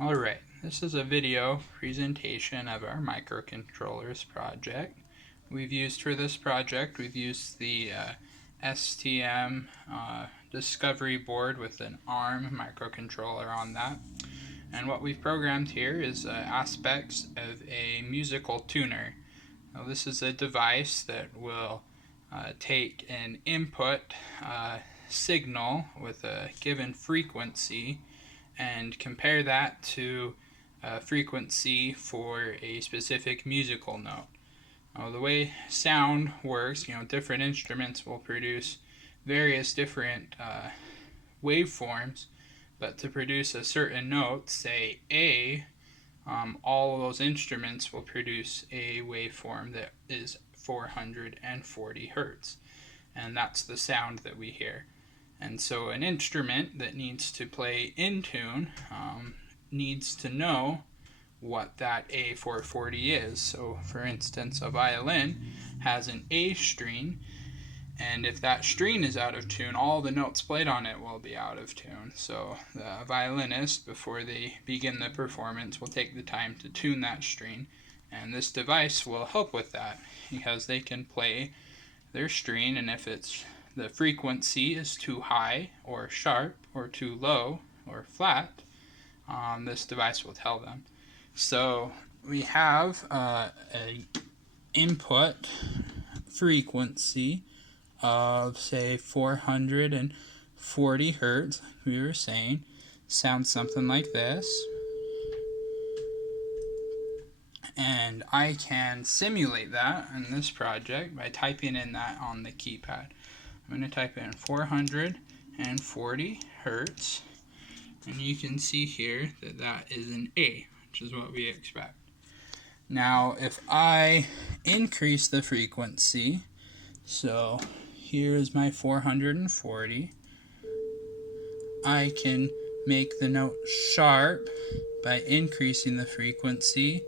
Alright, this is a video presentation of our microcontrollers project. We've used the STM Discovery board with an ARM microcontroller on that. And what we've programmed here is aspects of a musical tuner. Now, this is a device that will take an input signal with a given frequency and compare that to a frequency for a specific musical note. Now, the way sound works, different instruments will produce various different waveforms, but to produce a certain note, say A, all of those instruments will produce a waveform that is 440 hertz, and that's the sound that we hear. And so an instrument that needs to play in tune needs to know what that A440 is. So for instance, a violin has an A string, and if that string is out of tune, all the notes played on it will be out of tune. So the violinist, before they begin the performance, will take the time to tune that string, and this device will help with that because they can play their string, and if the frequency is too high or sharp or too low or flat, this device will tell them. So we have an input frequency of, say, 440 hertz, like we were saying. Sounds something like this. And I can simulate that in this project by typing in that on the keypad. I'm going to type in 440 hertz, and you can see here that that is an A, which is what we expect. Now, if I increase the frequency, so here's my 440, I can make the note sharp by increasing the frequency,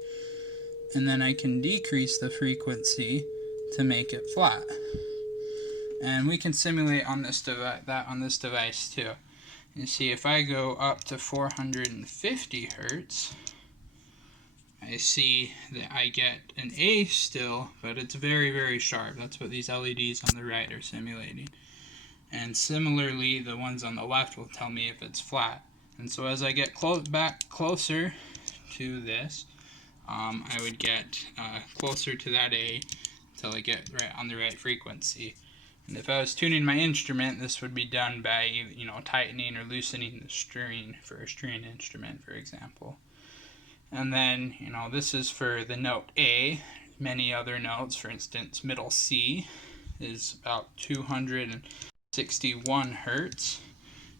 and then I can decrease the frequency to make it flat. And we can simulate on this device too. You see, if I go up to 450 hertz, I see that I get an A still, but it's very, very sharp. That's what these LEDs on the right are simulating. And similarly, the ones on the left will tell me if it's flat. And so as I get back closer to this, I would get closer to that A until I get right on the right frequency. And if I was tuning my instrument, this would be done by, tightening or loosening the string for a string instrument, for example. And then, this is for the note A. Many other notes, for instance, middle C is about 261 hertz.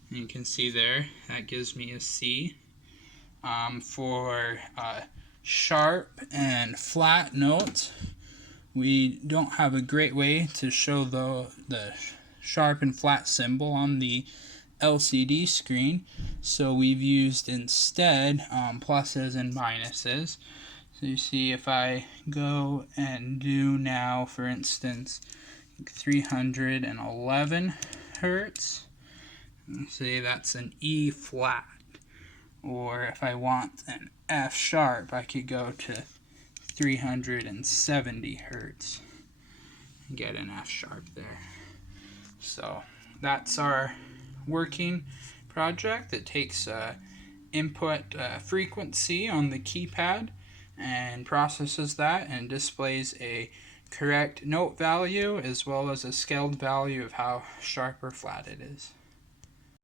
And you can see there, that gives me a C. For sharp and flat notes, we don't have a great way to show the sharp and flat symbol on the LCD screen, so we've used instead pluses and minuses. So you see, if I go and do now, for instance, 311 hertz, say that's an E flat. Or if I want an F sharp, I could go to 370 hertz and get an F sharp there. So that's our working project that takes input frequency on the keypad and processes that and displays a correct note value as well as a scaled value of how sharp or flat it is.